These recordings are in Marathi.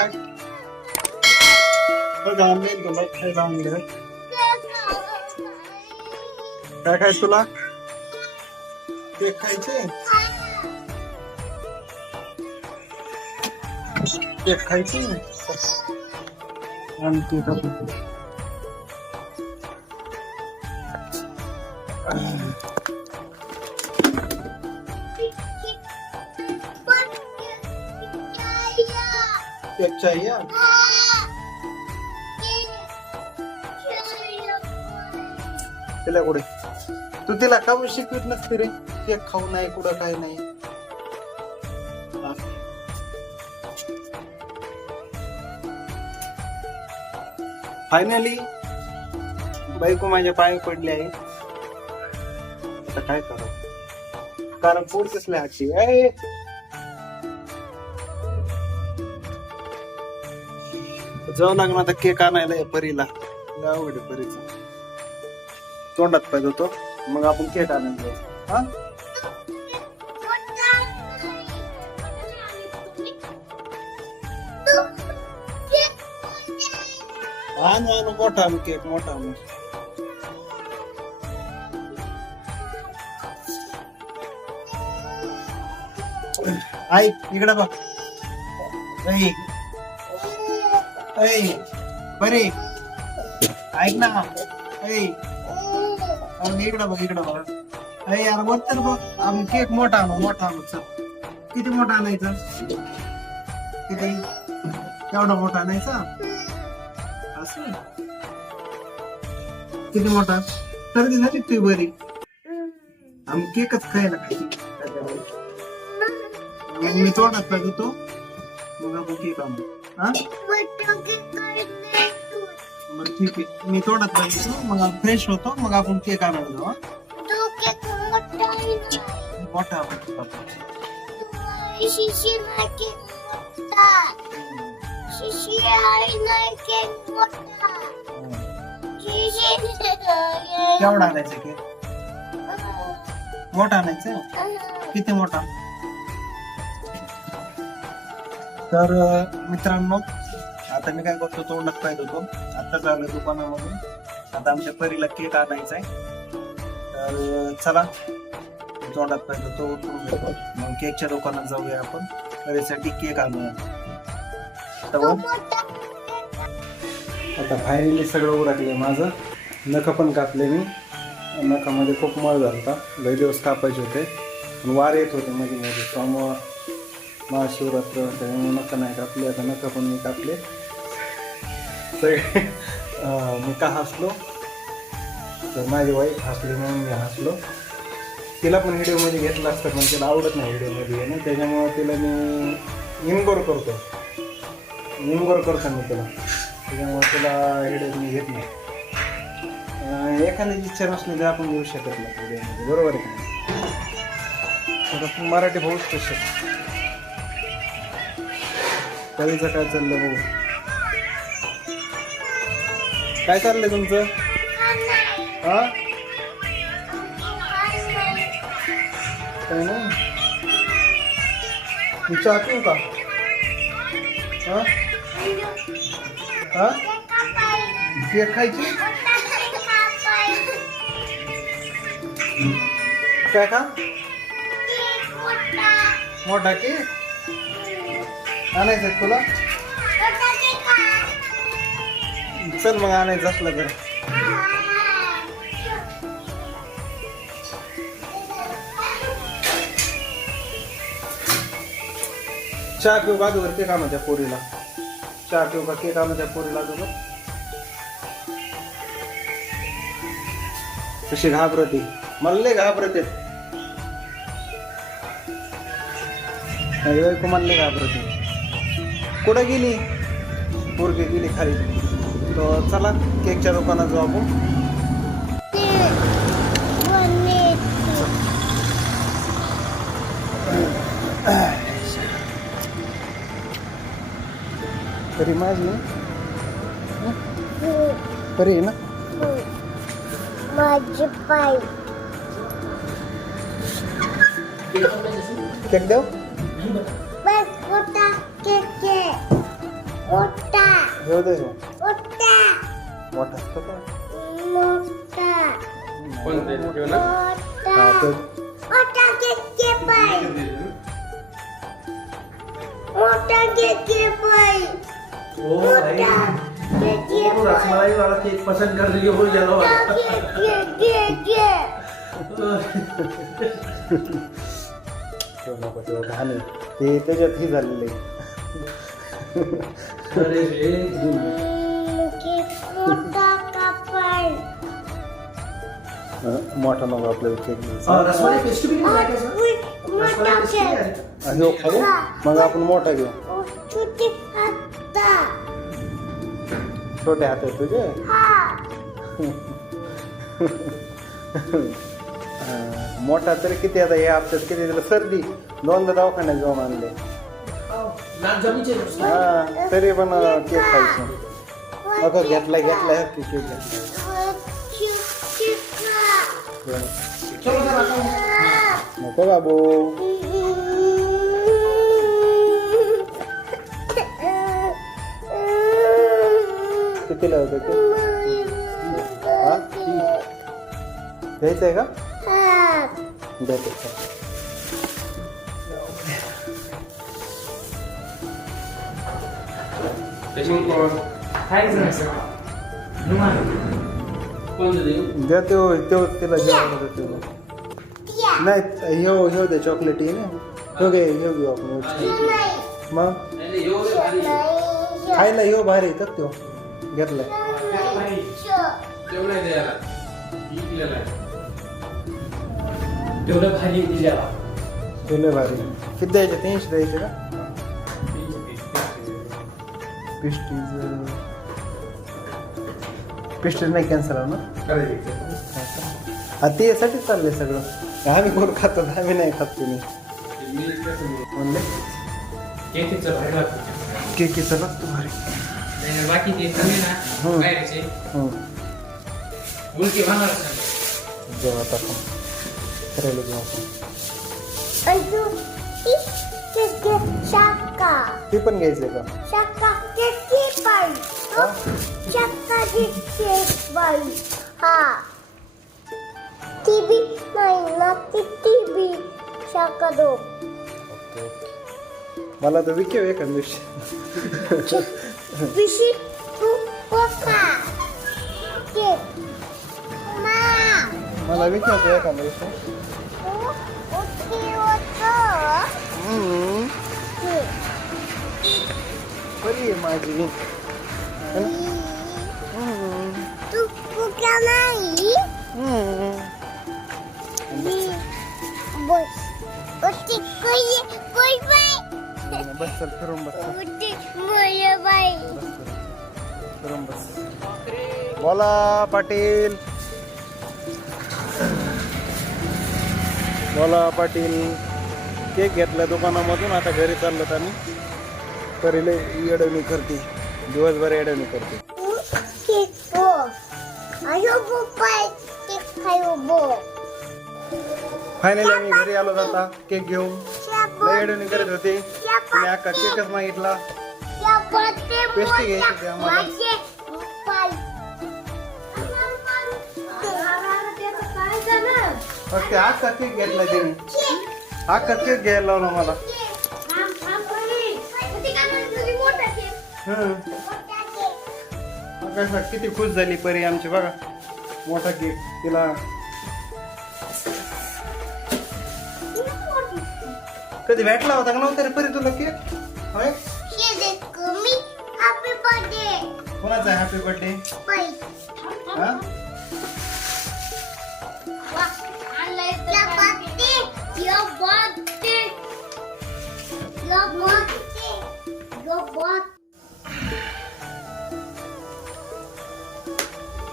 काय बघ आणले तुला खायला आणलं काय काय तुला केक खायचे केक खायचे आणि केक केक चाहिए तिला कुठे तू तिला का शिकवित नसते रे केक खाऊ नाही कुठं काय नाही फायनली बायको माझ्या पाय पडले आहे आता काय करावं कारण पोट कसले हातची जाऊ लागणार आता केक आणायला परीला गावडे परीचा तोंडात पाहिजे होतो मग आपण केक आणायला जाऊ हा आणू आणू मोठा आणू केक मोठा आणू ऐक इकडे बघ बरे ऐक ना इकडं बघ यार बघ तर बघ आम्ही केक मोठा आणू चल किती मोठा आणायचा किती केवढा मोठा आणायचा असं किती मोठा सर्दी झाली तुझी बरी आम्ही केकच खायला पाहिजे मी तोंडात पाहिजे तो मग आपण केक आणू हा बरं ठीक आहे मी तोंडात पाहिजे मग फ्रेश होतो मग आपण केक आणायला जाऊ मोठा केवढा आणायचा केक मोठा आणायचा किती मोठा तर मित्रांनो आता मी काय करतो तोंडात पाहिजे होतो आता चालू दुकानामध्ये आता आमच्या परीला केक आणायचा आहे तर चला तोंडात पाहिजे होतो उठून घेतो मग केकच्या दुकानात जाऊया आपण परीसाठी केक आणूया आता फायनली सगळं उरकले माझं नख पण कापले मी नखामध्ये खूप मळ झाला लय दिवस कापायचे होते पण वार येत होते मध्ये मध्ये सोमवार महाशिवरात्र त्यामुळे नख नाही कापले आता नख पण मी कापले सगळे मी का हसलो तर माझी वाईफ हसली म्हणून मी हसलो तिला पण व्हिडिओमध्ये घेतलं असतं पण तिला आवडत नाही व्हिडिओमध्ये येणं त्याच्यामुळं तिला मी इनगोर करतो मी तिला त्याच्यामुळे तिला व्हिडिओ मी घेत नाही एखाद्याची इच्छा नसली तर आपण घेऊ शकत नाही व्हिडिओमध्ये बरोबर आहे तर आपण मराठी भाऊच कसे कधीचं काय चाललं भाऊ काय चाललंय तुमचं हा काय नाही तू चहा पिऊ का हा हा केक खायची काय का मोठा केक आणायचं तुला चल मग आणायचं असलं तर चहा पिऊ का अगोदर केक आणू त्या पोरीला चहा पिऊ का केक आणू त्या पोरीला अगोदर कशी घाबरते मला लय घाबरते मला घाबरते कुठं गेली पोरगी गेली खाली तर चला केकच्या दुकानात जाऊ आपण तरी माझी तरी आहे ना माझे पाय केक देऊ बस मोठा केक आहे कळतंय का? मोठा असतो का? हा, तर रसमलाई वाला केक पसंद कर रही हो येलो वाला नको तेव्हा घाण आहे. ते त्याच्यात ही झालेलं आहे. अरे रे मोठा नको आपल्याला केक घ्यायचा. रसमलाई टेस्टी भी नहीं है रसमलाई टेस्टी है आणि हो, खाऊ? मग आपण मोठा घेऊ. छोटे हात आहेत तुझे. मोठा तरी किती आता या हप्त्यात किती त्याला सर्दी 2दा दवाखान्यात जाऊन आणले. नाक जमीचे हा तरी पण केक खायचं. अगं घेतलाय केक घेतलाय. चलो जरा नको बाबू. कितीला होतं ते? हा घ्यायचं आहे का? देते का? द्या तो तिला जेवायला देतो. नाही ह्यो दे चॉकलेट आहे ना. ह्यो घेऊ आपण. मग खायला ह्यो भारी येतात तो घेतलाय. तेवढं भारी दिल्याला तुला भारी. किती द्यायचे? 300 द्यायचे का? पेस्ट्रीज नाही कॅन्सल ना. हा ते यासाठीच चाललंय सगळं. आम्ही कोण खातो? आम्ही नाही खात. तुम्ही म्हणले केकीचं लागतो भारी. बाकी ते बाहेरचे उलटी भांगार जेव्हा आता आपण करायला जेव्हा आपण ते पण घ्यायचंय का? मला तर विकेव एका दिवशी. मला विचारतो एका दिवशी. बरी आहे माझी. बस चल फिरून बस. फिरून बस. बोला पाटील. बोला पाटील. केक घेतला दुकानामधून. आता घरी चाललो आम्ही. तरी लय येडवणी करते. दिवसभर येडवणी करते. फायनली आम्ही घरी आलो. जाता केक घेऊन लय येडवणी करत होते. तुम्ही अख्खा केकच मागितला. पेस्ट्री घ्यायची होती आम्हाला. फक्त अख्खा केक घेतला तिने. अख्खा केक घ्यायला लावला मला. कसा किती खुश झाली परी आमची. बघा मोठा केक तिला. कधी भेटला होता का नव्हता रे परी तुला केक? होय कोणाचा आहे हॅपी बर्थडे?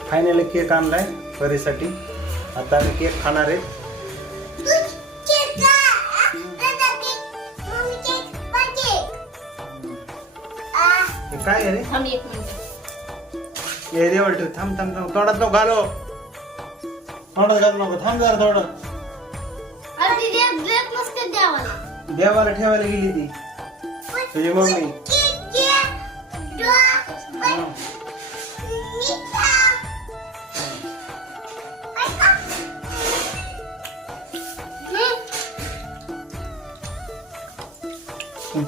फायनली केक आणलाय परीसाठी. आता आम्ही केक खाणार आहे. काय आहे रे? हे देवळ ठेव. थांब थांब थांब. तोंडात नको घालो. तोंडात घालू नको. थांब जरा थोडं. देवाला ठेवायला गेली ती तुझी मम्मी.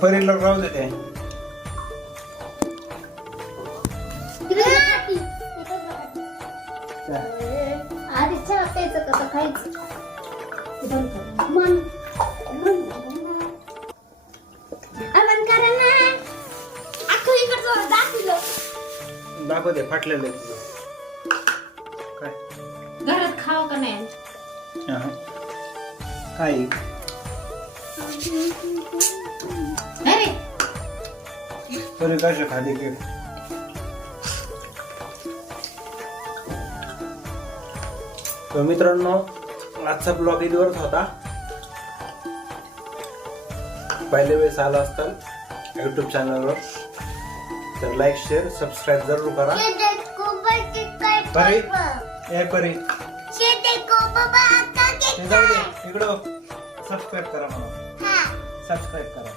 परीला राहू दे ते. आधी चहा प्यायचं कसं खायचं अमन करा ना अख्खं इकडचं दाखवलं दाखव दे फाटलेलं काय घरात खाव का नाही हा. काय अरे परी कशा खाली केक तर मित्रांनो आजचा ब्लॉग इथवरच होता. पहिल्या वेळेस आला असताल यूट्यूब चॅनलवर तर लाईक शेअर सबस्क्राईब जरूर करा. परी ए परी ते जाऊ दे इकडं सबस्क्राईब करा मला सबस्क्राईब करा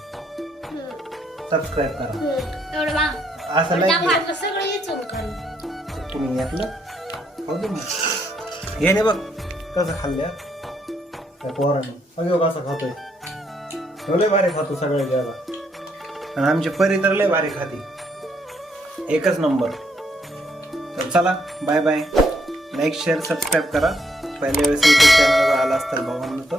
असं लाईक सगळं येचून कर तुम्ही घेतलं हो दे मग. हे नाही बघ कसं खाल्ल्या त्या पोराने अगं कसं खातोय तो लय भारी खातो सगळ्या जगा आणि आमची परी तर लय भारी खाती एकच नंबर. तर चला bye bye. Like share subscribe करा. पहिल्या वेळेस यूट्यूब चॅनलवर आला असता भावांना तर